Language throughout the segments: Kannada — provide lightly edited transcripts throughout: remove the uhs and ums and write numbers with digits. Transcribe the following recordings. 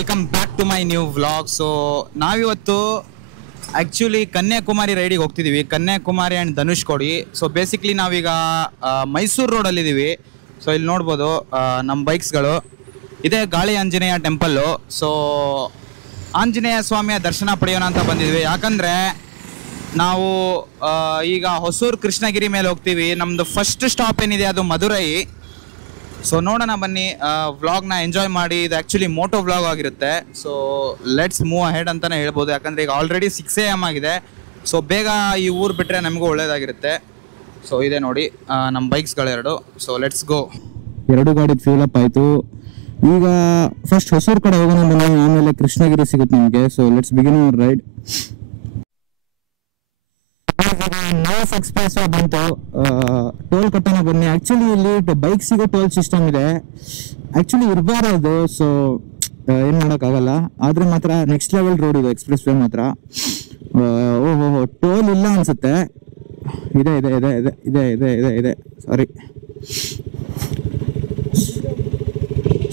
Welcome back to my new vlog. So ನಾವಿವತ್ತು ಆ್ಯಕ್ಚುಲಿ ಕನ್ಯಾಕುಮಾರಿ ರೈಡಿಗೆ ಹೋಗ್ತಿದ್ದೀವಿ, Kanyakumari and Dhanushkodi. So basically ನಾವೀಗ ಮೈಸೂರು ರೋಡಲ್ಲಿದ್ದೀವಿ. ಸೊ ಇಲ್ಲಿ ನೋಡ್ಬೋದು ನಮ್ಮ ಬೈಕ್ಸ್ಗಳು. ಇದೇ ಗಾಳಿ ಆಂಜನೇಯ ಟೆಂಪಲ್ಲು. ಸೊ ಆಂಜನೇಯ ಸ್ವಾಮಿಯ ದರ್ಶನ ಪಡೆಯೋಣ ಅಂತ ಬಂದಿದ್ವಿ. ಯಾಕಂದರೆ ನಾವು ಈಗ ಹೊಸೂರು ಕೃಷ್ಣಗಿರಿ ಮೇಲೆ ಹೋಗ್ತೀವಿ. ನಮ್ಮದು ಫಸ್ಟ್ ಸ್ಟಾಪ್ ಏನಿದೆ ಅದು ಮಧುರೈ. ಸೊ ನೋಡೋಣ ಬನ್ನಿ, ವ್ಲಾಗ್ನ ಎಂಜಾಯ್ ಮಾಡಿ. ಇದು ಆ್ಯಕ್ಚುಲಿ ಮೋಟೋ ವ್ಲಾಗ್ ಆಗಿರುತ್ತೆ. ಸೊ ಲೆಟ್ಸ್ ಮೂವ್ ಅಹೆಡ್ ಅಂತಲೇ ಹೇಳ್ಬೋದು. ಯಾಕಂದರೆ ಈಗ ಆಲ್ರೆಡಿ 6 AM ಆಗಿದೆ. ಸೊ ಬೇಗ ಈ ಊರು ಬಿಟ್ಟರೆ ನಮಗೂ ಒಳ್ಳೆಯದಾಗಿರುತ್ತೆ. ಸೊ ಇದೆ ನೋಡಿ ನಮ್ಮ ಬೈಕ್ಸ್ಗಳೆರಡು. So let's go. ಎರಡು ಗಾಡಿ ಫ್ಯೂಲ್ ಅಪ್ ಆಯಿತು. ಈಗ ಫಸ್ಟ್ ಹೊಸೂರು ಕಡೆ ಹೋಗೋಣ ಬನ್ನಿ, ಆಮೇಲೆ ಕೃಷ್ಣಗಿರಿ ಸಿಗುತ್ತೆ ನಿಮಗೆ. So let's begin our ride. NICE express ಬಂತು, ಟೋಲ್ ಕಟ್ಟೋಣ ಬನ್ನಿ. ಆ್ಯಕ್ಚುಲಿ ಇಲ್ಲಿ ಬೈಕ್ಸಿಗೆ ಟೋಲ್ ಸಿಸ್ಟಮ್ ಇದೆ, ಆ್ಯಕ್ಚುಲಿ ಇರಬಾರದು. ಸೊ ಏನು ಮಾಡೋಕ್ಕಾಗಲ್ಲ. ಆದರೆ ಮಾತ್ರ ನೆಕ್ಸ್ಟ್ ಲೆವೆಲ್ ರೋಡ್ ಇದೆ ಎಕ್ಸ್ಪ್ರೆಸ್ ವೇ ಮಾತ್ರ. ಓಹೋ, ಟೋಲ್ ಇಲ್ಲ ಅನಿಸುತ್ತೆ. ಇದೆ ಇದೆ ಇದೆ ಇದೆ ಇದೆ ಇದೆ ಇದೆ ಇದೆ ಸಾರಿ.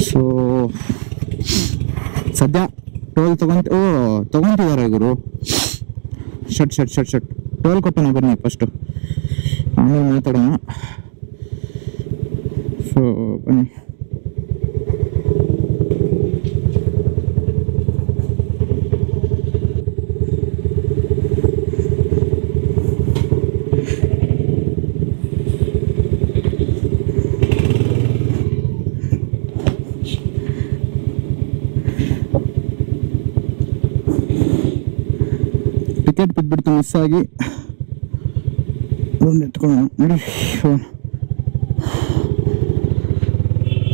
ಸೊ ಸದ್ಯ ಟೋಲ್ ತಗೊಂತಿದ್ದಾರೆ ಗುರು. ಶಟ್ ಟೋಲ್ ಕೊಟ್ಟೋಣ ಬನ್ನಿ ಫಸ್ಟು, ಆಮೇಲೆ ಮಾತಾಡೋಣ. ಸೊ ಬನ್ನಿ. ಟಿಕೆಟ್ ಬಿಟ್ಬಿಡ್ತು ಮಿಸ್ ಆಗಿ. ಒಂದು ಎತ್ಕೊಳ್ಳೋಣ ನೋಡಿ.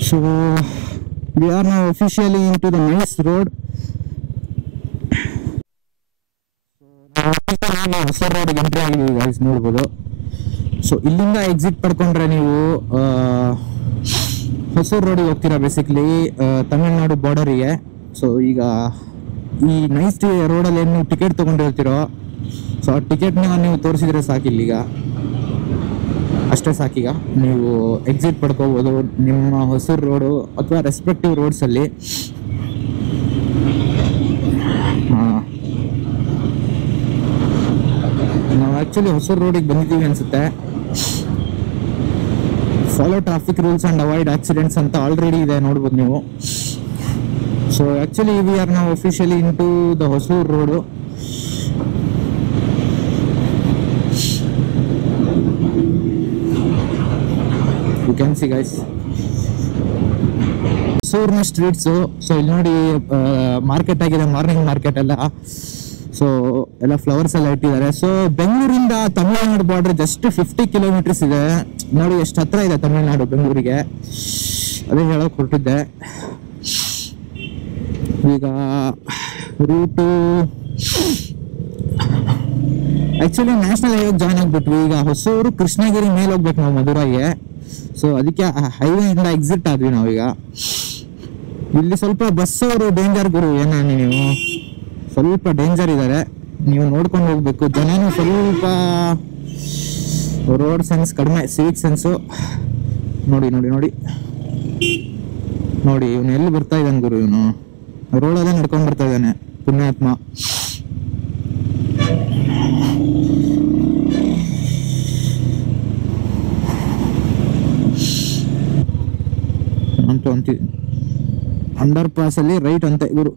So we are now officially in to the NICE road. ಹೊಸ ರೋಡಿಗೆ ಎಂಟ್ರಿ ಆಗಿದ್ದೀವಿ ಗೈಸ್, ನೋಡ್ಬೋದು. ಸೊ ಇಲ್ಲಿಂದ ಎಕ್ಸಿಟ್ ಪಡ್ಕೊಂಡ್ರೆ ನೀವು ಹೊಸೂರು ರೋಡಿಗೆ ಹೋಗ್ತೀರಾ, ಬೇಸಿಕ್ಲಿ ತಮಿಳ್ನಾಡು ಬಾರ್ಡರಿಗೆ. ಸೊ ಈಗ ಈ ನೈಸ್ ರೋಡಲ್ಲಿ ಏನು ನೀವು ಟಿಕೆಟ್ ತೊಗೊಂಡಿರ್ತೀರೋ, ಸೊ ಆ ಟಿಕೆಟ್ನ ನೀವು ತೋರಿಸಿದ್ರೆ ಸಾಕಿಲ್ಲೀಗ, ಅಷ್ಟೇ ಸಾಕೀಗ. ನೀವು ಎಕ್ಸಿಟ್ ಪಡ್ಕೋಬೋದು ನಿಮ್ಮ ಹೊಸೂರು ರೋಡು ಅಥವಾ ರೆಸ್ಪೆಕ್ಟಿವ್ ರೋಡ್ಸಲ್ಲಿ. ನಾವು ಆ್ಯಕ್ಚುಲಿ ಹೊಸೂರು ರೋಡಿಗೆ ಬಂದಿದ್ದೀವಿ ಅನಿಸುತ್ತೆ. Follow traffic rules and avoid accidents ಅಂತ ಆಲ್ರೆಡಿ ಇದೆ, ನೋಡ್ಬೋದು ನೀವು. So actually we are now officially into the Hosur road. You can see guys, Hosur streets. So ಇಲ್ಲಿ ನೋಡಿ ಮಾರ್ಕೆಟ್ ಆಗಿದೆ, ಮಾರ್ನಿಂಗ್ ಮಾರ್ಕೆಟ್ ಎಲ್ಲ. ಸೊ ಎಲ್ಲ ಫ್ಲವರ್ಸ್ ಎಲ್ಲ ಇಟ್ಟಿದ್ದಾರೆ. ಸೊ ಬೆಂಗಳೂರಿಂದ ತಮಿಳುನಾಡು ಬಾರ್ಡರ್ ಜಸ್ಟ್ 50 kilometers ಇದೆ. ನೋಡಿ ಎಷ್ಟು ಹತ್ರ ಇದೆ ತಮಿಳುನಾಡು ಬೆಂಗಳೂರಿಗೆ, ಅದೇ ಹೇಳೋಕೆ ಹೊರಟಿದ್ದೆ. ಈಗ ರೂಟು ಆ್ಯಕ್ಚುಲಿ ನ್ಯಾಷನಲ್ ಹೈವೇಗೆ ಜಾಯ್ನ್ ಆಗಿಬಿಟ್ವಿ. ಈಗ ಹೊಸೂರು ಕೃಷ್ಣಗಿರಿ ಮೇಲೆ ಹೋಗ್ಬೇಕು ನಾವು ಮಧುರೈಗೆ. ಸೊ ಅದಕ್ಕೆ ಹೈವೇಯಿಂದ ಎಕ್ಸಿಟ್ ಆದ್ವಿ ನಾವೀಗ. ಇಲ್ಲಿ ಸ್ವಲ್ಪ ಬಸ್ ಅವರು ಡೇಂಜರ್ ಗುರು, ಏನ ನೀವು ಸ್ವಲ್ಪ ಡೇಂಜರ್ ಇದ್ದಾರೆ, ನೀವು ನೋಡ್ಕೊಂಡು ಹೋಗ್ಬೇಕು. ಜನನೂ ಸ್ವಲ್ಪ ರೋಡ್ ಸೆನ್ಸ್ ಕಡಿಮೆ, ಸಿವಿಕ್ ಸೆನ್ಸು. ನೋಡಿ ನೋಡಿ ನೋಡಿ ನೋಡಿ, ಇವನು ಎಲ್ಲಿ ಬರ್ತಾ ಇದ್ದಾನೆ ಗುರು, ಇವನು ರೋಡಲ್ಲೇ ನಡ್ಕೊಂಡು ಬರ್ತಾ ಇದ್ದಾನೆ, ಪುಣ್ಯಾತ್ಮ. ಅಂತೂ ಅಂತಿದ್ದೀನಿ ಅಂಡರ್ ಪಾಸ್ ಅಲ್ಲಿ ರೈಟ್ ಅಂತೆ ಗುರು.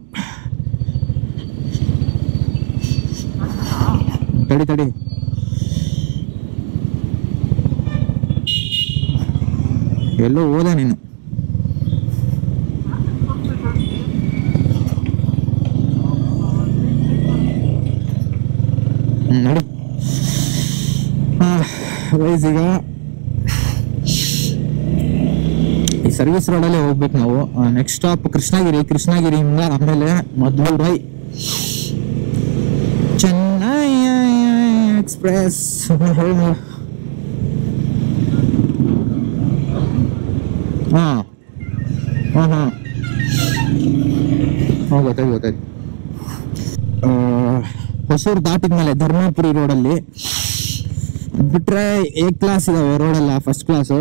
ತಡಿ ಎಲ್ಲೋ ಹೋದ ನೀನು. ನೋಡಿ ಈಗ ಈ ಸರ್ವಿಸ್ ರೋಡಲ್ಲೇ ಹೋಗ್ಬೇಕು ನಾವು. ನೆಕ್ಸ್ಟ್ ಸ್ಟಾಪ್ ಕೃಷ್ಣಗಿರಿಯಿಂದ ಆಮೇಲೆ ಮಧುರೈ. ಚೆನ್ನೈ ಎಕ್ಸ್ಪ್ರೆಸ್. ಹಾಂ ಗೊತ್ತಾಯ್ತು. ಹೊಸೂರು ದಾಟಿದ್ಮೇಲೆ ಧರ್ಮಪುರಿ ರೋಡಲ್ಲಿ ಬಿಟ್ರೆ A ಕ್ಲಾಸ್ ಇದಾವೆ ರೋಡೆಲ್ಲ, ಫಸ್ಟ್ ಕ್ಲಾಸು.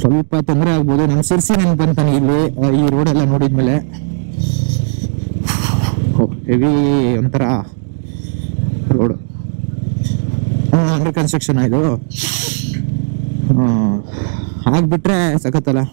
ಸ್ವಲ್ಪ ತೊಂದರೆ ಆಗ್ಬೋದು. ನಮ್ಮ ಸಿರ್ಸಿ ನೆನ್ಪು ಬಂತಾನೆ ಇಲ್ಲಿ ಈ ರೋಡ್ ಎಲ್ಲ ನೋಡಿದ್ಮೇಲೆ. ಹೆವಿ ಒಂಥರ ರೋಡ್ ಅಂಡರ್ ಕನ್ಸ್ಟ್ರಕ್ಷನ್ ಇದು ಆಗ್ಬಿಟ್ರೆ ಸಖತ್ತಲ್ಲ.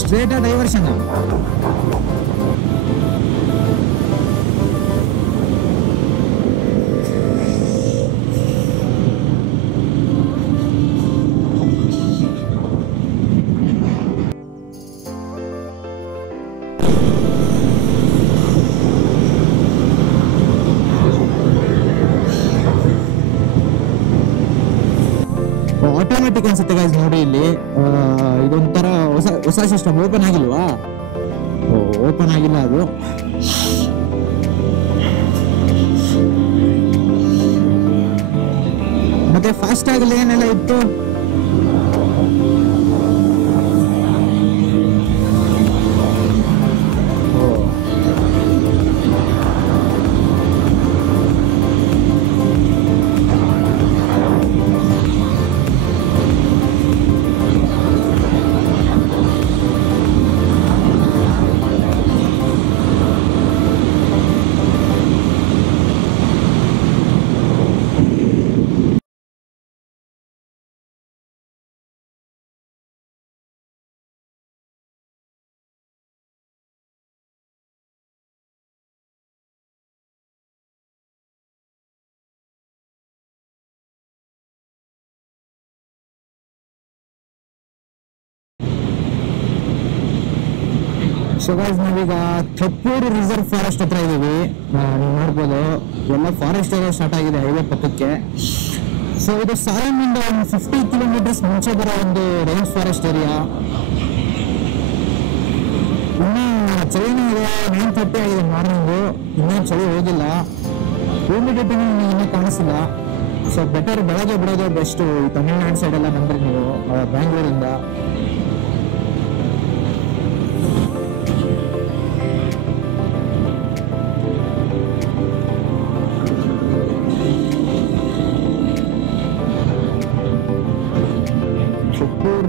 Straight diversion. ಆಟೋಮೆಟಿಕ್ ಅನ್ಸುತ್ತೆ ಗೈಸ್ ನೋಡಿ ಇಲ್ಲಿ. ಇದೊಂಥರ ಹೊಸ ಸಿಸ್ಟಮ್. ಓಪನ್ ಆಗಿಲ್ವಾ? ಓಪನ್ ಆಗಿಲ್ಲ ಅದು. ಮತ್ತೆ ಫಾಸ್ಟ್ ಆಗಲಿ ಏನೆಲ್ಲ ಇತ್ತು. ಸೊ ಗೈಸ್ ನಾವೀಗ ಥಪ್ಪೂರು ರಿಸರ್ವ್ ಫಾರೆಸ್ಟ್ ಹತ್ರ ಇದೀವಿ. ನೀವು ನೋಡ್ಬೋದು ಎಲ್ಲ ಫಾರೆಸ್ಟ್ ಏರಿಯಾ ಸ್ಟಾರ್ಟ್ ಆಗಿದೆ ಹೈವೇ ಪಕ್ಕಕ್ಕೆ. ಸೊ ಇದು ಸಾಲಂನಿಂದ ಒಂದು 50 ಕಿಲೋಮೀಟರ್ಸ್ ಮುಂಚೆ ಬರೋ ಒಂದು ರೇಂಜ್ ಫಾರೆಸ್ಟ್ ಏರಿಯಾ. ಇನ್ನೂ ಚಳಿನೂ ಇದೆ, 9:30 ಆಗಿದೆ ಮಾರ್ನಿಂಗು. ಇನ್ನೂ ಚಳಿ ಹೋಗಿಲ್ಲ, ಹ್ಯೂಮಿಡಿಟಿನೂ ಇನ್ನೂ ಕಾಣಿಸಿಲ್ಲ. ಸೊ ಬೆಟರ್ ಬೆಳಗ್ಗೆ ಬಿಡೋದು ಬೆಸ್ಟು. ತಮಿಳ್ನಾಡು ಸೈಡ್ ಎಲ್ಲ ಬಂದ್ರಿ ನೀವು ಬ್ಯಾಂಗ್ಳೂರಿಂದ.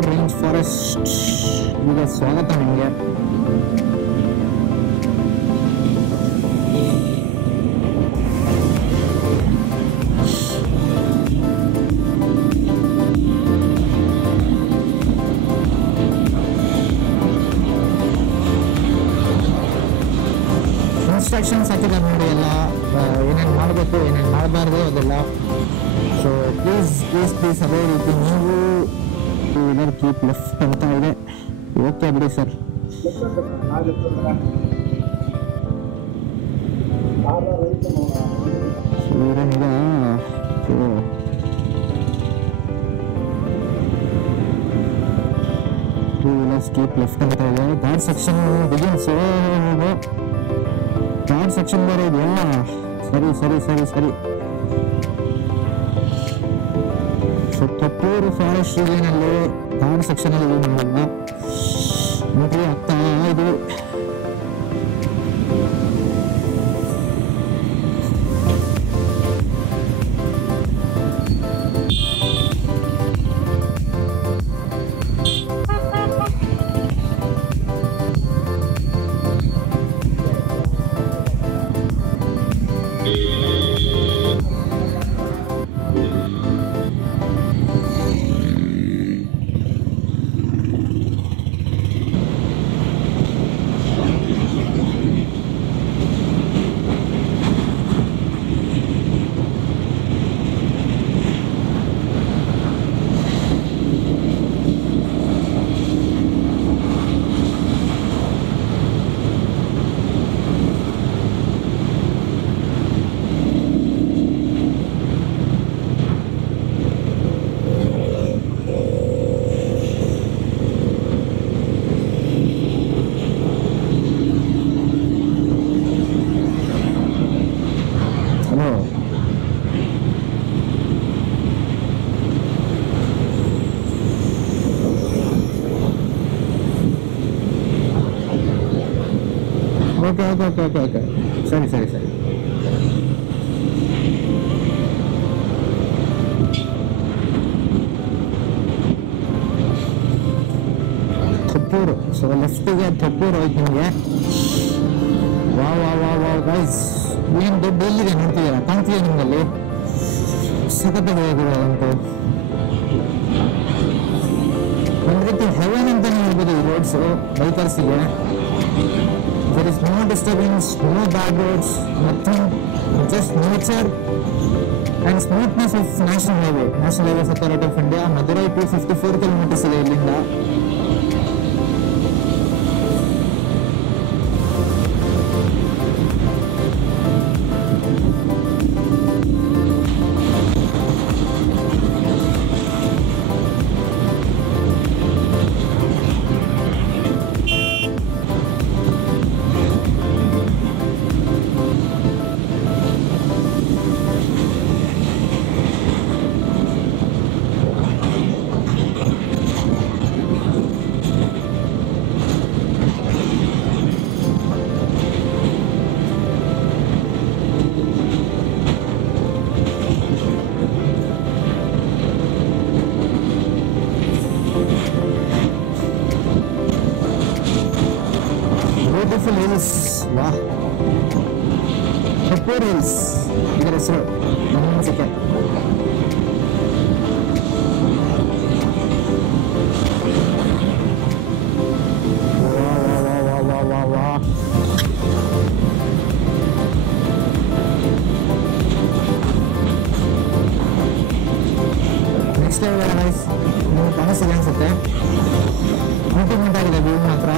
ರೇಂಜ್ ಫಾರೆಸ್ಟ್ ಈಗ ಸ್ವಾಗತ ನಿಮಗೆ. ಇನ್ಸ್ಟ್ರಕ್ಷನ್ಸ್ ಹಾಕಿದ್ದಾರೆ ನೋಡಿ ಎಲ್ಲ, ಏನೇನು ಮಾಡಬೇಕು ಏನೇನು ಮಾಡಬಾರ್ದು ಅದೆಲ್ಲ. ಸೊ ಪ್ಲೀಸ್ ಅದೇ ರೀತಿ ನೀವು ಕೀಪ್ ಲೆಫ್ಟ್ ಅಂತ ಇದೆ. ಓಕೆ ಬಿಡಿ ಸರ್. ಈಗ ಕೀಪ್ ಲೆಫ್ಟ್ ಅಂತ ಇದೆ. Guard section begins. Guard section ಬೇರೆ ಇದೆಯಾ? ಸರಿ ಸರಿ ಸರಿ ಸರಿ. ಥಪ್ಪೂರು ಫಾರೆಸ್ಟ್ ಏರಿಯಾನಲ್ಲಿ ಗಾರ್ಡ್ ಸೆಕ್ಷನ್ ಅಲ್ಲಿ ನಾವೆಲ್ಲ ನೋಡ್ರಿ ಆಗ್ತಾ ಇದು. Okay okay okay okay okay ಸರಿ ಸರಿ ಸರಿ. ಥಪ್ಪೂರು. ಸೊ ಲೆಫ್ಟಿಗೆ ಥಪ್ಪೂರು ಹೋಯ್ತು ನಿಮಗೆ. ವಾ ವಾ ವಾ ವಾ ಗೈಸ್, ಏನು ದೊಡ್ಡ ಎಲ್ಲಿದೆ ನೋಡ್ತಿದ್ದೀರಾ, ಕಾಣ್ತಿದೆ ನಿಮ್ಮಲ್ಲಿ. ಸಖತ್ತಾಗಿದೆ ಅಂತೂ. ಒಂದು ರೀತಿ ಹೆವೆನ್ ಅಂತಾನೆ ಹೇಳ್ಬೋದು ಈ ರೋಡ್ಸು ಬೈಕರ್ಸಿಗೆ. There is no disturbance, no bad roads, nothing, just nature and smoothness of national highways authority of India. Madurai 254 kilometres ಇದೆ ಇಲ್ಲಿಂದ. Beautiful hills. ವಾಹ್, ಥಪ್ಪೂರ್ ಹಿಲ್ಸ್ ಇದರ ಹೆಸರು ಅನಿಸಿಕೆ. ನೆಕ್ಸ್ಟ್ ಗೈಸ್ ನೀವು ಕಾಣಿಸ್ತಿದೆ ಅನ್ಸುತ್ತೆ. ಇಂಪ್ರೂವ್ಮೆಂಟ್ ಆಗಿದೆ ವ್ಯೂ ಮಾತ್ರ.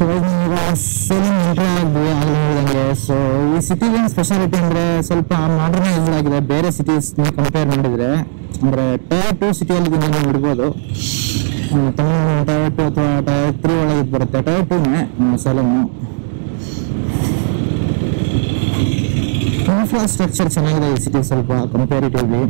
ಸೊ ಈಗ ಸೇಲಿಂಗ್ ಎಂಟ್ರಿ ಆಗಿದ್ವಿ ಆಗಲೇ ಹೇಳಿದಂಗೆ. ಸೊ ಈ ಸಿಟಿಗೆ ಏನು ಸ್ಪೆಷಾಲಿಟಿ ಅಂದರೆ ಸ್ವಲ್ಪ ಮಾಡರ್ನೈಸ್ ಆಗಿದೆ ಬೇರೆ ಸಿಟೀಸ್ನ ಕಂಪೇರ್ ಮಾಡಿದರೆ. ಅಂದರೆ ಟೈರ್ 2 ಸಿಟಿಯಲ್ಲಿ ನೀವು ನೋಡ್ಬೋದು. ತಮಿಳ್ನಾಡು ಟೈರ್ 2 ಅಥವಾ ಟೈರ್ 3 ಒಳಗೆ ಬರುತ್ತೆ. ಟೈರ್ 2ನೇ ಸೇಲಮ್ಮು. ಇನ್ಫ್ರಾಸ್ಟ್ರಕ್ಚರ್ ಚೆನ್ನಾಗಿದೆ ಈ ಸಿಟಿ ಸ್ವಲ್ಪ ಕಂಪೇರಿಟಿವ್ಲಿ.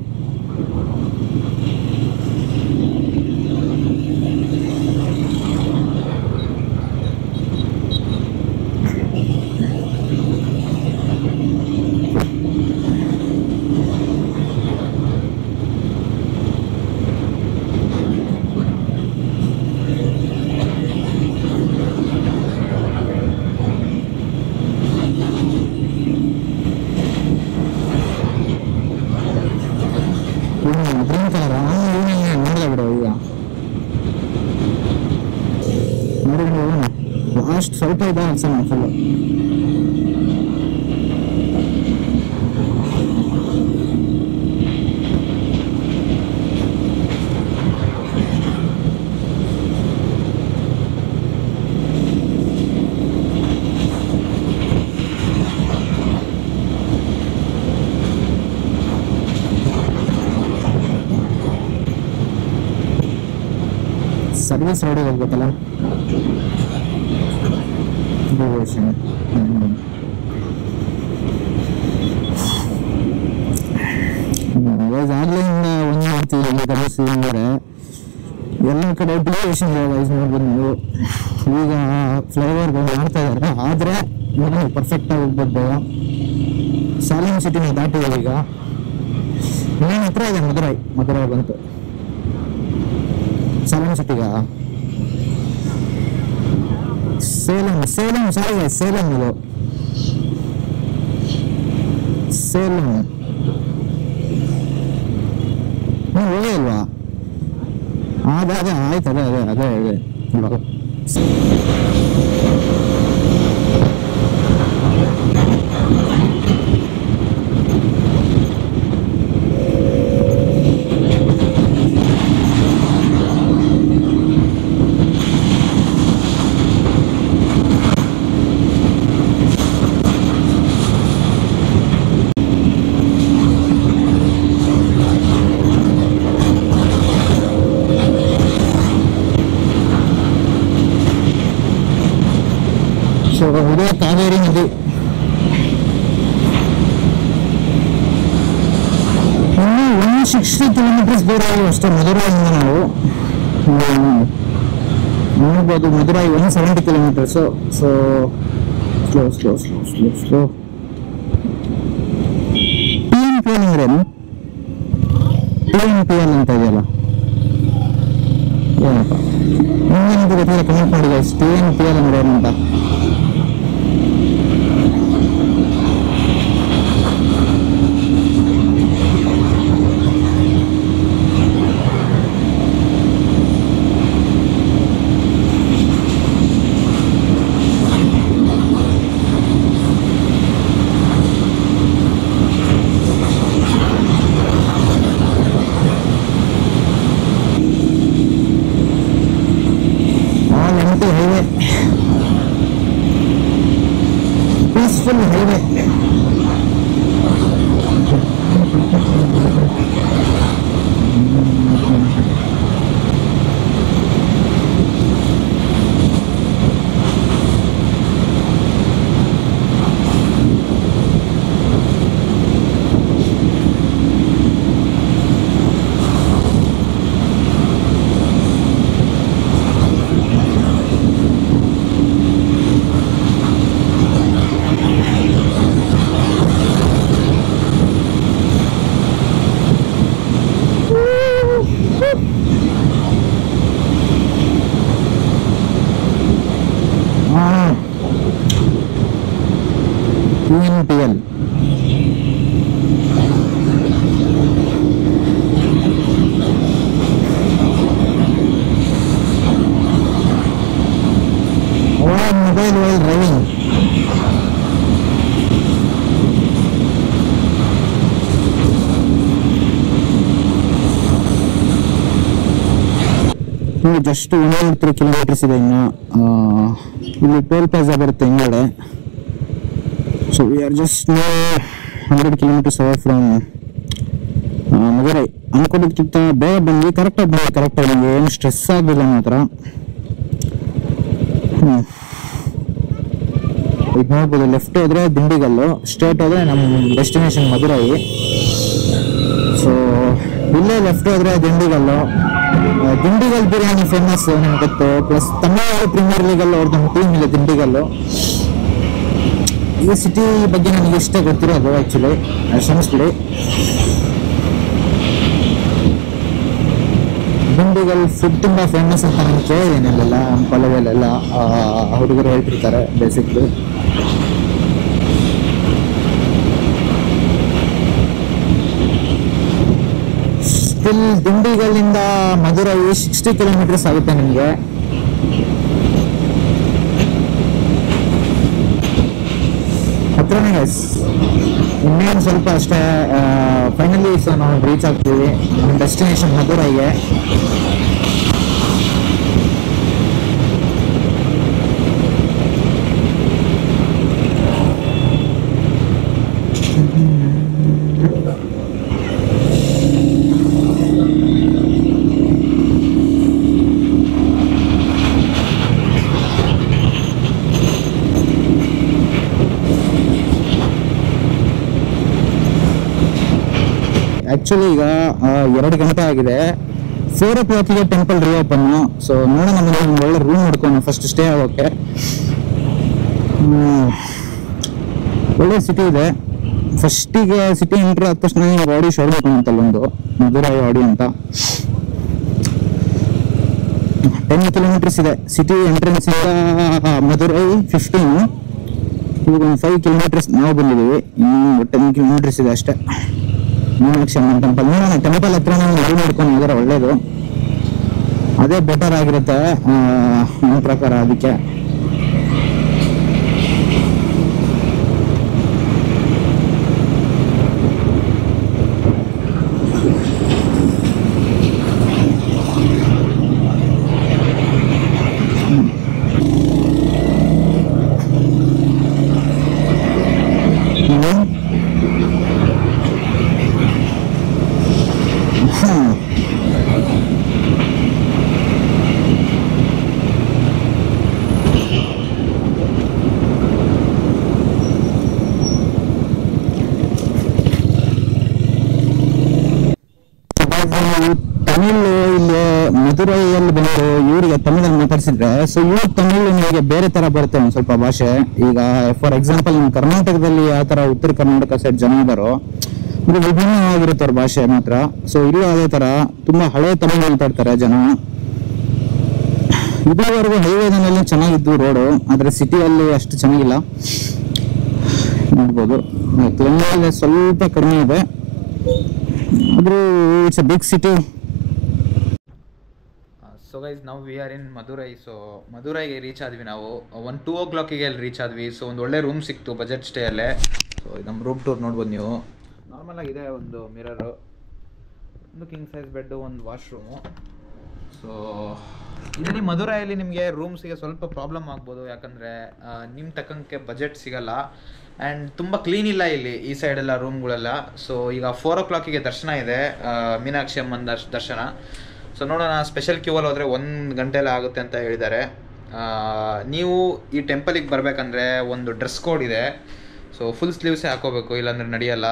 ಗ್ರೀನ್ ಕಲರ್ ನೋಡಿದ ಬಿಡು. ಈಗ ನೋಡಿಕೊಂಡು ಹೋಗೋಣ. ಲಾಸ್ಟ್ ಸ್ವಲ್ಪ ಇದೆ ಅನ್ಸೋಣ ಫುಲ್ಲು. ಸರ್ವಿಸ್ ರೋಡಿಗೆ ಹೋಗ್ಬೇಕಲ್ಲ. ಆಗ್ಲಿಂದ ಒಂದು ಮಾಡ್ತೀವಿ ಕಳಿಸಿ ಅಂದರೆ ಎಲ್ಲ ಕಡೆ ಡಿವಿಯೇಷನ್ ನೋಡ್ಬೋದು ನೀವು. ಈಗ ಫ್ಲೈಓವರ್ ಮಾಡ್ತಾ ಇದ್ದಾರೆ, ಆದರೆ ನಾವು ಪರ್ಫೆಕ್ಟಾಗಿ ಹೋಗ್ಬೋದು ಬೇಗ. ಸಾಲಿಂ ಸಿಟಿನ ದಾಟಿದೆ ಈಗ. ಮೇನ್ ಹತ್ರ ಇದೆ ಮಧುರೈ ಬಂತು. ಸಾಲಿಂ ಸಿಟಿಗ ಸೇಲಂ ಸಾರಿ ಸೇಲಂ ಇದು ಸೇಲಂ. ನೀವು ಹೋಗೇ ಇಲ್ವಾ? ಅದೇ ಆಯ್ತು ಅದೇ ಇವಾಗ ಇದೇ ಕಾವೇರಿ ನದಿ. ಇನ್ನು 160 ಕಿಲೋಮೀಟರ್ಸ್ ದೂರ ಅಷ್ಟೇ ಮಧುರೈಯಿಂದ ನಾವು ನೋಡ್ಬೋದು. Madurai 170 kilometres. So slow slow slow slow slow. PNPL ಅಂದ್ರೇನು? PNPL ಅಂತ ಇದೆಯಲ್ಲ, ಏನಪ್ಪ ನಿಮ್ಗೇನಿದೆ ಗೊತ್ತಿಲ್ಲ ಕಮೆಂಟ್ ಮಾಡಿ ಗೈಸ್. PNPL ಅಂದ್ರೆ ಏನಂತ. Peaceful highway. PNPL mobile while driving. Just 103 kilometres ಇದೆ ಇನ್ನು. ಇಲ್ಲಿ ಟೋಲ್ ಪ್ಲಾಜಾ ಬರುತ್ತೆ ಹಿಂಗಡೆ. So we are just 100 kilometres away from Madurai. ಅನ್ಕೋಬೇಕಿಂತ ಬೇಗ ಬಂದ್ವಿ, ಕರೆಕ್ಟಾಗಿ ಏನು ಸ್ಟ್ರೆಸ್ ಆಗಲಿಲ್ಲ ಮಾತ್ರ. ಈಗ ನೋಡ್ಬೋದು, ಲೆಫ್ಟ್ ಹೋದ್ರೆ ದಿಂಡಿಗಲ್ಲು, ಸ್ಟ್ರೇಟ್ ಹೋದ್ರೆ ನಮ್ಮ ಡೆಸ್ಟಿನೇಷನ್ ಮಧುರೈ. ಸೊ ಇಲ್ಲೇ ಲೆಫ್ಟ್ ಹೋದ್ರೆ ದಿಂಡಿಗಲ್ಲು ಬಿರಿಯಾನಿ ಫೇಮಸ್ ನನಗೆ ಗೊತ್ತು. ಪ್ಲಸ್ ತಮಿಳುನಾಡು ಪ್ರೀಮಿಯರ್ ಲೀಗಲ್ಲಿ ಅವ್ರದ್ದು ಟೀಮ್ ಇದೆ ದಿಂಡಿಗಲ್ಲು. ಈ ಸಿಟಿ ಬಗ್ಗೆ ನನಗೆ ಇಷ್ಟ ಗೊತ್ತಿರೋದು ಆ್ಯಕ್ಚುಲಿ, ಕ್ಷಮಿಸ್ಬಿಡಿ. ದಿಂಡಿಗಲ್ ಫುಡ್ ತುಂಬ ಫೇಮಸ್ ಅಂತ ನಾನು ಕೇಳಿದ್ದೀನಿ. ಅಲ್ಲೆಲ್ಲ ನಮ್ಮ ಕಾಲೇಜಲ್ಲೆಲ್ಲ ಹುಡುಗರು ಹೇಳ್ತಿರ್ತಾರೆ ಬೇಸಿಕ್ಲಿ. ಸ್ಟಿಲ್ ದಿಂಡಿಗಲ್ಲಿಂದ ಮಧುರೈ 60 ಕಿಲೋಮೀಟರ್ಸ್ ಆಗುತ್ತೆ ನಿಮಗೆ. ಹತ್ರನೇ ಗೈಸ್, ಇನ್ನೇನು ಸ್ವಲ್ಪ ಅಷ್ಟೇ. ಫೈನಲಿ ಸೊ ನಾವು ರೀಚ್ ಆಗ್ತೀವಿ ನಮ್ಮ ಡೆಸ್ಟಿನೇಷನ್ ಮಧುರೈಗೆ. ಆ್ಯಕ್ಚುಲಿ ಈಗ 2 ಗಂಟೆ ಆಗಿದೆ. 4 o'clock ಟೆಂಪಲ್ ರಿಓಪನ್. ಸೊ ನೋಡೋಣ, ನಮಗೆ ಒಂದು ಒಳ್ಳೆ ರೂಮ್ ನೋಡ್ಕೊಂಡು ಫಸ್ಟ್ ಸ್ಟೇ ಆಗೋಕ್ಕೆ. ಒಳ್ಳೆ ಸಿಟಿ ಇದೆ. ಫಸ್ಟಿಗೆ ಸಿಟಿ ಎಂಟ್ರಿ ಆದ ತಕ್ಷಣ ಆಡಿ ಶೋ ಮಾಡ್ಕೊಂತಲ್ಲ ಒಂದು ಮಧುರೈ ಆಡಿ ಅಂತ. 10 ಕಿಲೋಮೀಟರ್ಸ್ ಇದೆ ಸಿಟಿ ಎಂಟ್ರೆನ್ಸ್ ಇಂದ ಮಧುರೈ 15. ಈಗ ಒಂದು 5 ಕಿಲೋಮೀಟರ್ಸ್ ನಾವು ಬಂದಿದ್ದೀವಿ. ಇನ್ನು 10 ಕಿಲೋಮೀಟರ್ಸ್ ಇದೆ ಅಷ್ಟೇ. ಮೀನಾಕ್ಷಿ ಅಮ್ಮನ ಟೆಂಪಲ್ ನೋಡೋಣ. ಟೆಂಪಲ್ ಹತ್ರ ನಾವು ರೆಡಿ ಮಾಡ್ಕೊಂಡು ಹೋದರೆ ಒಳ್ಳೇದು, ಅದೇ ಬೆಟರ್ ಆಗಿರುತ್ತೆ ನನ್ನ ಪ್ರಕಾರ. ಅದಕ್ಕೆ ತಮಿಳ್ ಇಲ್ಲಿ ಮಧುರೈಯಲ್ಲಿ ಬಂದು ಇವರಿಗೆ ತಮಿಳಲ್ಲಿ ಮಾತಾಡ್ಸಿದ್ರೆ ಸೊ ಇವ್ರ ತಮಿಳ್ ನಿಮಗೆ ಬೇರೆ ತರ ಬರುತ್ತೆ ಒಂದು ಸ್ವಲ್ಪ ಭಾಷೆ. ಈಗ ಫಾರ್ ಎಕ್ಸಾಂಪಲ್ ನಮ್ಮ ಕರ್ನಾಟಕದಲ್ಲಿ ಯಾವ ತರ ಉತ್ತರ ಕರ್ನಾಟಕ ಸೈಡ್ ಜನ ಇದ್ದಾರೋ ಅಂದ್ರೆ ವಿಭಿನ್ನವಾಗಿರುತ್ತೆ ಅವ್ರ ಭಾಷೆ ಮಾತ್ರ. ಸೊ ಇಲ್ಲೂ ಅದೇ ತರ ತುಂಬಾ ಹಳೆ ತಮಿಳ್ ಮಾತಾಡ್ತಾರೆ ಜನ. ಇದುವರೆಗೂ ಹೈವೇನಲ್ಲಿ ಚೆನ್ನಾಗಿದ್ದು ರೋಡು, ಆದ್ರೆ ಸಿಟಿಯಲ್ಲಿ ಅಷ್ಟು ಚೆನ್ನಾಗಿಲ್ಲ. ನೋಡ್ಬೋದು ಕ್ಲೈಮೇಟ್ ಸ್ವಲ್ಪ ಕಡಿಮೆ ಇದೆ, ಆದ್ರೂ it's a big city. So guys ನಾವು we are in Madurai. So ಮಧುರೈಗೆ ರೀಚ್ ಆದ್ವಿ ನಾವು 1-2 o'clock ಅಲ್ಲಿ ರೀಚ್ ಆದ್ವಿ. ಸೊ ಒಂದು ಒಳ್ಳೆ ರೂಮ್ ಸಿಕ್ತು ಬಜೆಟ್ ಸ್ಟೇ ಅಲ್ಲೇ. ಸೊ ನಮ್ಮ ರೂಮ್ ಟೂರ್ ನೋಡ್ಬೋದು ನೀವು. ನಾರ್ಮಲ್ ಆಗಿದೆ, ಒಂದು ಮಿರರು, ಒಂದು ಕಿಂಗ್ ಸೈಜ್ ಬೆಡ್ಡು, ಒಂದು ವಾಶ್ರೂಮು. ಸೊ ಇಲ್ಲಿ ಮಧುರೈಯಲ್ಲಿ ನಿಮಗೆ ರೂಮ್ಸಿಗೆ ಸ್ವಲ್ಪ ಪ್ರಾಬ್ಲಮ್ ಆಗ್ಬೋದು, ಯಾಕಂದರೆ ನಿಮ್ಮ ತಕ್ಕಂಗೆ ಬಜೆಟ್ ಸಿಗಲ್ಲ ಆ್ಯಂಡ್ ತುಂಬ ಕ್ಲೀನ್ ಇಲ್ಲ ಇಲ್ಲಿ ಈ ಸೈಡೆಲ್ಲ ರೂಮ್ಗಳೆಲ್ಲ. ಸೊ ಈಗ 4 o'clock ದರ್ಶನ ಇದೆ, ಮೀನಾಕ್ಷಿ ಅಮ್ಮನ ದರ್ಶನ. ಸೊ ನೋಡೋಣ, ಸ್ಪೆಷಲ್ ಕ್ಯೂವಲ್ಲಿ ಹೋದರೆ 1 ಗಂಟೆಲ್ಲ ಆಗುತ್ತೆ ಅಂತ ಹೇಳಿದ್ದಾರೆ. ನೀವು ಈ ಟೆಂಪಲಿಗೆ ಬರಬೇಕಂದ್ರೆ ಒಂದು ಡ್ರೆಸ್ ಕೋಡ್ ಇದೆ. ಸೊ ಫುಲ್ ಸ್ಲೀವ್ಸೇ ಹಾಕೋಬೇಕು, ಇಲ್ಲಾಂದರೆ ನಡೆಯಲ್ಲ.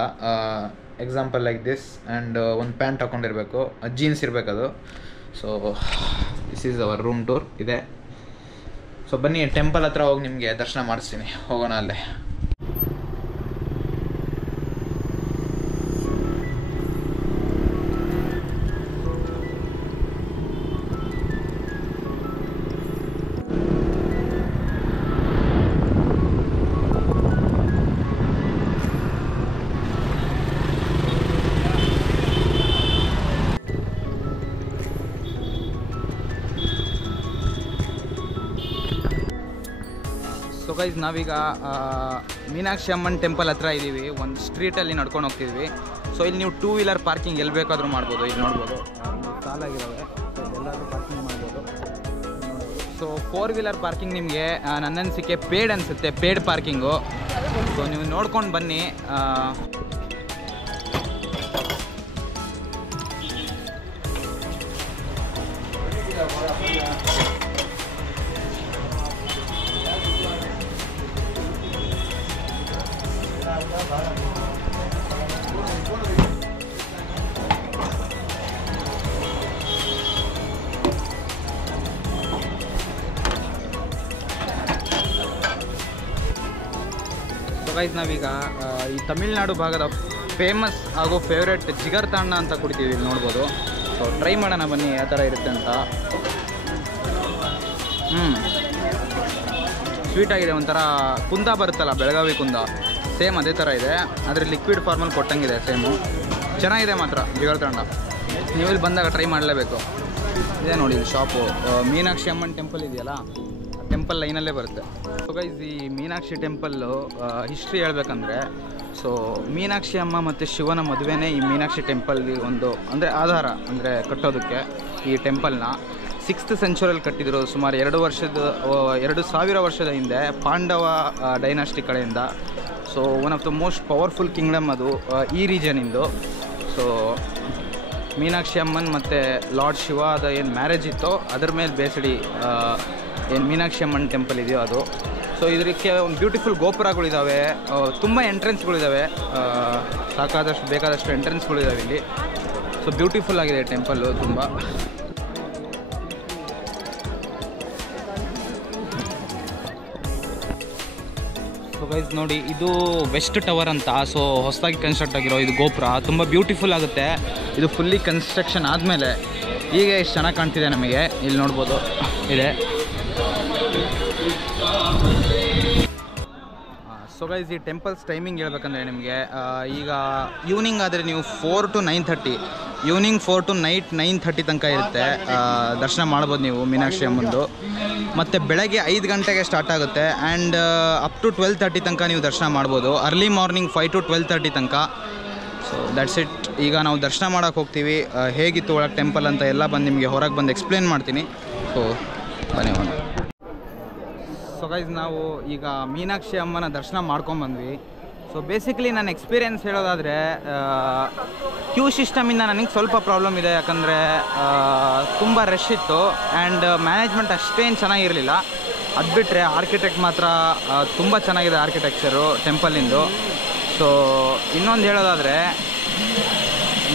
ಎಕ್ಸಾಂಪಲ್ ಲೈಕ್ ದಿಸ್, ಆ್ಯಂಡ್ ಒಂದು ಪ್ಯಾಂಟ್ ಹಾಕೊಂಡಿರಬೇಕು, ಜೀನ್ಸ್ ಇರಬೇಕದು. So this is our room tour ಇದೆ. ಸೊ ಬನ್ನಿ ಟೆಂಪಲ್ ಹತ್ರ ಹೋಗಿ ನಿಮಗೆ ದರ್ಶನ ಮಾಡಿಸ್ತೀನಿ, ಹೋಗೋಣ ಅಲ್ಲೇ. ಸೊ ಗೈಸ್ ನಾವೀಗ ಮೀನಾಕ್ಷಿ ಅಮ್ಮನ ಟೆಂಪಲ್ ಹತ್ರ ಇದ್ದೀವಿ. ಒಂದು ಸ್ಟ್ರೀಟಲ್ಲಿ ನಡ್ಕೊಂಡು ಹೋಗ್ತಿದ್ವಿ. ಸೊ ಇಲ್ಲಿ ನೀವು 2 wheeler ಪಾರ್ಕಿಂಗ್ ಎಲ್ಲಿ ಬೇಕಾದರೂ ಮಾಡ್ಬೋದು. ಇಲ್ಲಿ ನೋಡ್ಬೋದು ಸಾಲಾಗಿದ್ದಾವೆ, ಎಲ್ಲಾದರೂ ಪಾರ್ಕಿಂಗ್ ಮಾಡ್ಬೋದು. ಸೊ 4 wheeler ಪಾರ್ಕಿಂಗ್ ನಿಮಗೆ ನನ್ನ ಅನಿಸಿಕೆ ಪೇಡ್ ಅನಿಸುತ್ತೆ, ಪೇಡ್ ಪಾರ್ಕಿಂಗು. ಸೊ ನೀವು ನೋಡ್ಕೊಂಡು ಬನ್ನಿ. ಗೈಸ್ ನಾವೀಗ ಈ ತಮಿಳ್ನಾಡು ಭಾಗದ ಫೇಮಸ್ ಹಾಗೂ ಫೇವ್ರೆಟ್ ಜಿಗರ್ ತಾಂಡ ಅಂತ ಕುಡಿತೀವಿ, ಇಲ್ಲಿ ನೋಡ್ಬೋದು. ಸೊ ಟ್ರೈ ಮಾಡೋಣ ಬನ್ನಿ ಯಾವ ಥರ ಇರುತ್ತೆ ಅಂತ. ಸ್ವೀಟ್ ಆಗಿದೆ, ಒಂಥರ ಕುಂದ ಬರುತ್ತಲ್ಲ ಬೆಳಗಾವಿ ಕುಂದ, ಸೇಮ್ ಅದೇ ಥರ ಇದೆ, ಆದರೆ ಲಿಕ್ವಿಡ್ ಫಾರ್ಮಲ್ಲಿ ಕೊಟ್ಟಂಗಿದೆ ಸೇಮು. ಚೆನ್ನಾಗಿದೆ ಮಾತ್ರ ಜಿಗರ್ ತಾಂಡ. ನೀವು ಇಲ್ಲಿ ಬಂದಾಗ ಟ್ರೈ ಮಾಡಲೇಬೇಕು. ಇದೇ ನೋಡಿ ಇಲ್ಲಿ ಶಾಪು, ಮೀನಾಕ್ಷಿ ಅಮ್ಮನ ಟೆಂಪಲ್ ಇದೆಯಲ್ಲ, ಟೆಂಪಲ್ ಲೈನಲ್ಲೇ ಬರುತ್ತೆ. ಸೊ ಗೈಸ್ ಈ ಮೀನಾಕ್ಷಿ ಟೆಂಪಲ್ಲು ಹಿಸ್ಟ್ರಿ ಹೇಳ್ಬೇಕಂದ್ರೆ, ಸೊ ಮೀನಾಕ್ಷಿ ಅಮ್ಮ ಮತ್ತು ಶಿವನ ಮದುವೆನೇ ಈ ಮೀನಾಕ್ಷಿ ಟೆಂಪಲ್ಗೆ ಒಂದು ಅಂದರೆ ಆಧಾರ, ಅಂದರೆ ಕಟ್ಟೋದಕ್ಕೆ ಈ ಟೆಂಪಲ್ನ 6th century ಕಟ್ಟಿದ್ರು. ಸುಮಾರು 2,000 ವರ್ಷದ ಹಿಂದೆ ಪಾಂಡವ ಡೈನಾಸ್ಟಿ ಕಡೆಯಿಂದ. So one of the most powerful Kingdom ಅದು ಈ ರೀಜನಿಂದು. ಸೊ ಮೀನಾಕ್ಷಿ ಅಮ್ಮನ್ ಮತ್ತು ಲಾರ್ಡ್ ಶಿವ ಅದು ಏನು ಮ್ಯಾರೇಜ್ ಇತ್ತೋ ಅದ್ರ ಮೇಲೆ ಬೇಸಡಿ ಏನು ಮೀನಾಕ್ಷಿ ಅಮ್ಮನ ಟೆಂಪಲ್ ಇದೆಯೋ ಅದು. ಸೊ ಇದಕ್ಕೆ ಒಂದು ಬ್ಯೂಟಿಫುಲ್ ಗೋಪುರಗಳಿದ್ದಾವೆ, ತುಂಬ ಎಂಟ್ರೆನ್ಸ್ಗಳಿದ್ದಾವೆ, ಬೇಕಾದಷ್ಟು ಎಂಟ್ರೆನ್ಸ್ಗಳಿದ್ದಾವೆ ಇಲ್ಲಿ. ಸೊ ಬ್ಯೂಟಿಫುಲ್ ಆಗಿದೆ ಟೆಂಪಲ್ಲು ತುಂಬ. ಸೊ ಗೈಸ್ ನೋಡಿ, ಇದು ವೆಸ್ಟ್ ಟವರ್ ಅಂತ. ಸೊ ಹೊಸದಾಗಿ ಕನ್ಸ್ಟ್ರಕ್ಟ್ ಆಗಿರೋ ಇದು ಗೋಪುರ ತುಂಬ ಬ್ಯೂಟಿಫುಲ್ ಆಗುತ್ತೆ. ಇದು ಫುಲ್ಲಿ ಕನ್ಸ್ಟ್ರಕ್ಷನ್ ಆದಮೇಲೆ ಈಗ ಎಷ್ಟು ಚೆನ್ನಾಗಿ ಕಾಣ್ತಿದೆ ನಮಗೆ, ಇಲ್ಲಿ ನೋಡ್ಬೋದು ಇದೆ. ಸೊ ಗೈಸ್ ಈ ಟೆಂಪಲ್ಸ್ ಟೈಮಿಂಗ್ ಹೇಳ್ಬೇಕಂದ್ರೆ ನಿಮಗೆ ಈಗ ಈವ್ನಿಂಗ್ ಆದರೆ ನೀವು 4 to 9:30, ಈವ್ನಿಂಗ್ 4 to ನೈಟ್ 9:30 ತನಕ ಇರುತ್ತೆ. ದರ್ಶನ ಮಾಡ್ಬೋದು ನೀವು ಮೀನಾಕ್ಷಿ ಅಮ್ಮಂದು. ಮತ್ತು ಬೆಳಗ್ಗೆ 5 ಗಂಟೆಗೆ ಸ್ಟಾರ್ಟ್ ಆಗುತ್ತೆ ಆ್ಯಂಡ್ ಅಪ್ ಟು 12:30 ತನಕ ನೀವು ದರ್ಶನ ಮಾಡ್ಬೋದು. ಅರ್ಲಿ ಮಾರ್ನಿಂಗ್ 5 to 12:30 ತನಕ. So that's it. ಈಗ ನಾವು ದರ್ಶನ ಮಾಡೋಕ್ಕೆ ಹೋಗ್ತೀವಿ. ಹೇಗಿತ್ತು ಒಳಗೆ ಟೆಂಪಲ್ ಅಂತ ಎಲ್ಲ ಬಂದು ನಿಮಗೆ ಹೊರಗೆ ಬಂದು ಎಕ್ಸ್ಪ್ಲೇನ್ ಮಾಡ್ತೀನಿ. ಸೊ ಬನ್ನಿ ಹೋಗೋಣ. ಸೊ ಗೈಸ್ ನಾವು ಈಗ ಮೀನಾಕ್ಷಿ ಅಮ್ಮನ ದರ್ಶನ ಮಾಡ್ಕೊಂಬಂದ್ವಿ. ಸೊ ಬೇಸಿಕಲಿ ನನ್ನ ಎಕ್ಸ್ಪೀರಿಯೆನ್ಸ್ ಹೇಳೋದಾದರೆ ಕ್ಯೂ ಸಿಸ್ಟಮಿಂದ ನನಗೆ ಸ್ವಲ್ಪ ಪ್ರಾಬ್ಲಮ್ ಇದೆ, ಯಾಕಂದರೆ ತುಂಬ ರಶ್ ಇತ್ತು ಆ್ಯಂಡ್ ಮ್ಯಾನೇಜ್ಮೆಂಟ್ ಅಷ್ಟೇನು ಚೆನ್ನಾಗಿರಲಿಲ್ಲ. ಅದು ಬಿಟ್ಟರೆ ಆರ್ಕಿಟೆಕ್ಟ್ ಮಾತ್ರ ತುಂಬ ಚೆನ್ನಾಗಿದೆ ಆರ್ಕಿಟೆಕ್ಚರು ಟೆಂಪಲಿಂದು. ಸೊ ಇನ್ನೊಂದು ಹೇಳೋದಾದರೆ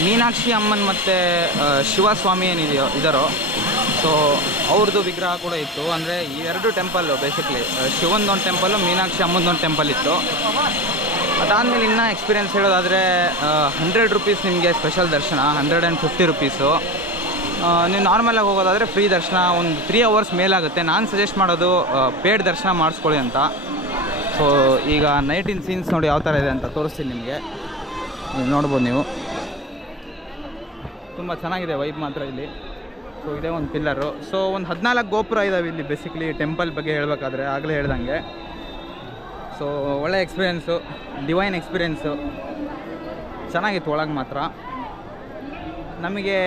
ಮೀನಾಕ್ಷಿ ಅಮ್ಮನ್ ಮತ್ತು ಶಿವಸ್ವಾಮಿ ಏನಿದೆಯೋ ಇದ್ದಾರೋ ಸೊ ಅವ್ರದ್ದು ವಿಗ್ರಹ ಕೂಡ ಇತ್ತು. ಅಂದರೆ ಈ ಎರಡು ಟೆಂಪಲ್ಲು ಬೇಸಿಕ್ಲಿ ಶಿವಂದೊಂದು ಟೆಂಪಲ್ಲು, ಮೀನಾಕ್ಷಿ ಅಮ್ಮಂದೊಂದು ಟೆಂಪಲ್ ಇತ್ತು. ಅದಾದಮೇಲೆ ಇನ್ನೂ ಎಕ್ಸ್ಪೀರಿಯೆನ್ಸ್ ಹೇಳೋದಾದರೆ 100 ರೂಪೀಸ್ ನಿಮಗೆ ಸ್ಪೆಷಲ್ ದರ್ಶನ, 150 ರೂಪೀಸು. ನೀವು ನಾರ್ಮಲಾಗಿ ಹೋಗೋದಾದರೆ ಫ್ರೀ ದರ್ಶನ, ಒಂದು 3 ಅವರ್ಸ್ ಮೇಲಾಗುತ್ತೆ. ನಾನು ಸಜೆಸ್ಟ್ ಮಾಡೋದು ಪೇಡ್ ದರ್ಶನ ಮಾಡಿಸ್ಕೊಳ್ಳಿ ಅಂತ. ಸೊ ಈಗ ನೈಟಿನ ಸೀನ್ಸ್ ನೋಡಿ ಯಾವ ಥರ ಇದೆ ಅಂತ ತೋರಿಸ್ತೀನಿ ನಿಮಗೆ, ನೋಡ್ಬೋದು ನೀವು. ತುಂಬ ಚೆನ್ನಾಗಿದೆ ವೈಬ್ ಮಾತ್ರ ಇಲ್ಲಿ. ಸೊ ಇದೇ ಒಂದು ಪಿಲ್ಲರು. ಸೊ ಒಂದು 14 ಗೋಪುರ ಇದ್ದಾವೆ ಇಲ್ಲಿ ಬೇಸಿಕ್ಲಿ ಟೆಂಪಲ್ ಬಗ್ಗೆ ಹೇಳಬೇಕಾದ್ರೆ, ಆಗಲೇ ಹೇಳ್ದಂಗೆ. ಸೊ ಒಳ್ಳೆ ಎಕ್ಸ್ಪೀರಿಯೆನ್ಸು, ಡಿವೈನ್ ಎಕ್ಸ್ಪೀರಿಯೆನ್ಸು, ಚೆನ್ನಾಗಿತ್ತು ಒಳಗೆ ಮಾತ್ರ. ನಮಗೆ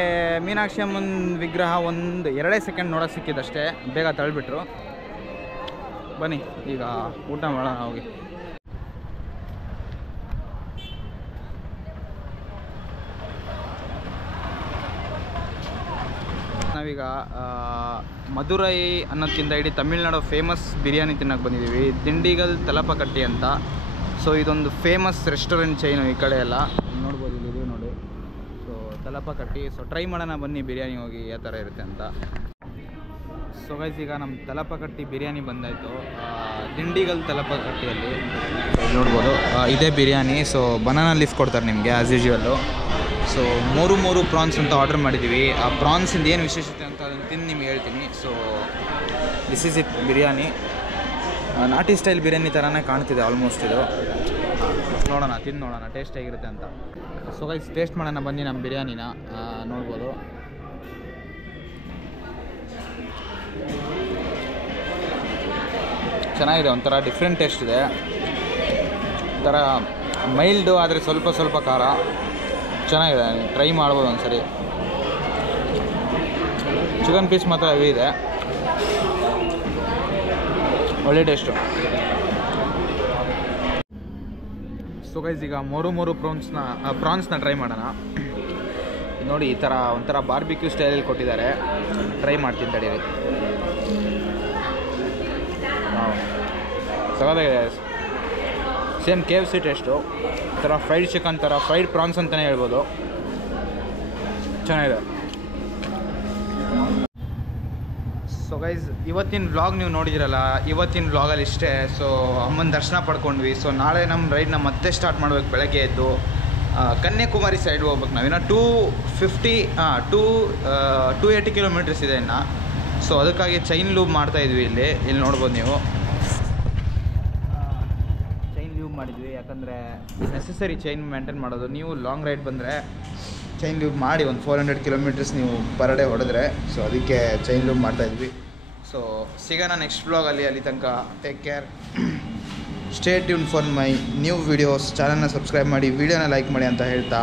ಮೀನಾಕ್ಷಿ ಅಮ್ಮನ ವಿಗ್ರಹ ಒಂದು 2 ಸೆಕೆಂಡ್ ನೋಡೋಕೆ ಸಿಕ್ಕಿದ್ದಷ್ಟೇ, ಬೇಗ ತಳ್ಳಿಬಿಟ್ರು. ಬನ್ನಿ ಈಗ ಊಟ ಮಾಡೋಣ ಹೋಗಿ. ನಾವೀಗ ಮಧುರೈ ಅನ್ನೋದಕ್ಕಿಂತ ಇಡೀ ತಮಿಳ್ನಾಡು ಫೇಮಸ್ ಬಿರಿಯಾನಿ ತಿನ್ನೋಕೆ ಬಂದಿದ್ದೀವಿ, ದಿಂಡಿಗಲ್ ತಲಪಕಟ್ಟಿ ಅಂತ. ಸೊ ಇದೊಂದು ಫೇಮಸ್ ರೆಸ್ಟೋರೆಂಟ್ ಚೈನು ಈ ಕಡೆ ಎಲ್ಲ ನೋಡ್ಬೋದು, ಇಲ್ಲಿ ನೋಡಿ. ಸೊ ತಲಪಕಟ್ಟಿ, ಸೊ ಟ್ರೈ ಮಾಡೋಣ ಬನ್ನಿ ಬಿರಿಯಾನಿ ಹೋಗಿ ಯಾವ ಥರ ಇರುತ್ತೆ ಅಂತ. ಸೊ ಗೈಸ್ ಈಗ ನಮ್ಮ ತಲಪಕಟ್ಟಿ ಬಿರಿಯಾನಿ ಬಂದಾಯಿತು, ದಿಂಡಿಗಲ್ ತಲಪಕಟ್ಟಿಯಲ್ಲಿ ನೋಡ್ಬೋದು. ಇದೇ ಬಿರಿಯಾನಿ. ಸೊ ಬನಾನಾ ಲೀಫ್ ಕೊಡ್ತಾರೆ ನಿಮಗೆ ಆ್ಯಸ್ ಯೂಶುವಲ್ಲು. ಸೊ 3 ಪ್ರಾನ್ಸ್ ಅಂತ ಆರ್ಡರ್ ಮಾಡಿದ್ದೀವಿ. ಆ ಪ್ರಾನ್ಸಿಂದ ಏನು ವಿಶೇಷತೆ ಅಂತ ಅದನ್ನು ತಿಂದು ನಿಮ್ಗೆ ಹೇಳ್ತೀನಿ. So this is it biryani. ನಾಟಿ ಸ್ಟೈಲ್ ಬಿರಿಯಾನಿ ಥರನೇ ಕಾಣ್ತಿದೆ ಆಲ್ಮೋಸ್ಟ್ ಇದು. ನೋಡೋಣ, ತಿಂದು ನೋಡೋಣ ಟೇಸ್ಟ್ ಹೇಗಿರುತ್ತೆ ಅಂತ. ಸೊ ಗೈಸ್ ಟೇಸ್ಟ್ ಮಾಡೋಣ ಬನ್ನಿ ನಮ್ಮ ಬಿರಿಯಾನಿನ. ನೋಡ್ಬೋದು ಚೆನ್ನಾಗಿದೆ, ಒಂಥರ ಡಿಫ್ರೆಂಟ್ ಟೇಸ್ಟ್ ಇದೆ. ಒಂಥರ ಮೈಲ್ಡು ಆದರೆ ಸ್ವಲ್ಪ ಖಾರ, ಚೆನ್ನಾಗಿದೆ. ಟ್ರೈ ಮಾಡ್ಬೋದು ಒಂದ್ಸರಿ. ಚಿಕನ್ ಪೀಸ್ ಮಾತ್ರ ಹೆವಿ ಇದೆ, ಒಳ್ಳೆ ಟೇಸ್ಟು. ಸೊ ಗೈಸ್ ಈಗ 3 ಪ್ರಾನ್ಸ್ನ ಟ್ರೈ ಮಾಡೋಣ. ನೋಡಿ ಈ ಥರ ಒಂಥರ ಬಾರ್ಬಿಕ್ಯೂ ಸ್ಟೈಲಲ್ಲಿ ಕೊಟ್ಟಿದ್ದಾರೆ, ಟ್ರೈ ಮಾಡ್ತೀನಿ ತಡೀರಿ. ಸಗದಾಗಿದೆ, ಸೇಮ್ KFC ಟೇಸ್ಟು, ಈ ಥರ ಫ್ರೈಡ್ ಚಿಕನ್ ಥರ, ಫ್ರೈಡ್ ಪ್ರಾನ್ಸ್ ಅಂತಲೇ ಹೇಳ್ಬೋದು, ಚೆನ್ನಾಗಿದೆ. ಸೊ ಗೈಸ್ ಇವತ್ತಿನ ವ್ಲಾಗ್ ನೀವು ನೋಡಿದಿರಲ್ಲ, ಇವತ್ತಿನ ವ್ಲಾಗಲ್ಲಿ ಇಷ್ಟೇ. ಸೊ ಅಮ್ಮನ ದರ್ಶನ ಪಡ್ಕೊಂಡ್ವಿ. ಸೊ ನಾಳೆ ನಮ್ಮ ರೈಡ್ನ ಮತ್ತೆ ಸ್ಟಾರ್ಟ್ ಮಾಡ್ಬೇಕು. ಬೆಳಗ್ಗೆ ಎದ್ದು ಕನ್ಯಾಕುಮಾರಿ ಸೈಡ್ ಹೋಗ್ಬೇಕು ನಾವಿನ್ನು 280 ಕಿಲೋಮೀಟರ್ಸ್ ಇದೆ ಇನ್ನು. ಸೊ ಅದಕ್ಕಾಗಿ ಚೈನ್ ಲೂಬ್ ಮಾಡ್ತಾಯಿದ್ವಿ ಇಲ್ಲಿ ನೋಡ್ಬೋದು ನೀವು. ಚೈನ್ ಲೂಬ್ ಮಾಡಿದ್ವಿ ಯಾಕಂದರೆ ನೆಸೆಸರಿ ಚೈನ್ ಮೇಂಟೈನ್ ಮಾಡೋದು. ನೀವು ಲಾಂಗ್ ರೈಡ್ ಬಂದರೆ ಚೈನ್ ಲೂಬ್ ಮಾಡಿ ಒಂದು 400 ಕಿಲೋಮೀಟರ್ಸ್ ನೀವು ಪರ್ ಡೇ ಹೊಡೆದ್ರೆ, ಸೊ ಅದಕ್ಕೆ ಚೈನ್ ಲೂಬ್ ಮಾಡ್ತಾಯಿದ್ವಿ. ಸೊ ಸಿಗೋಣ ನೆಕ್ಸ್ಟ್ ವ್ಲಾಗಲ್ಲಿ. ಅಲ್ಲಿ ತನಕ take care, stay tune for my new videos. ಚಾನಲ್ನ ಸಬ್ಸ್ಕ್ರೈಬ್ ಮಾಡಿ, ವೀಡಿಯೋನ ಲೈಕ್ ಮಾಡಿ ಅಂತ ಹೇಳ್ತಾ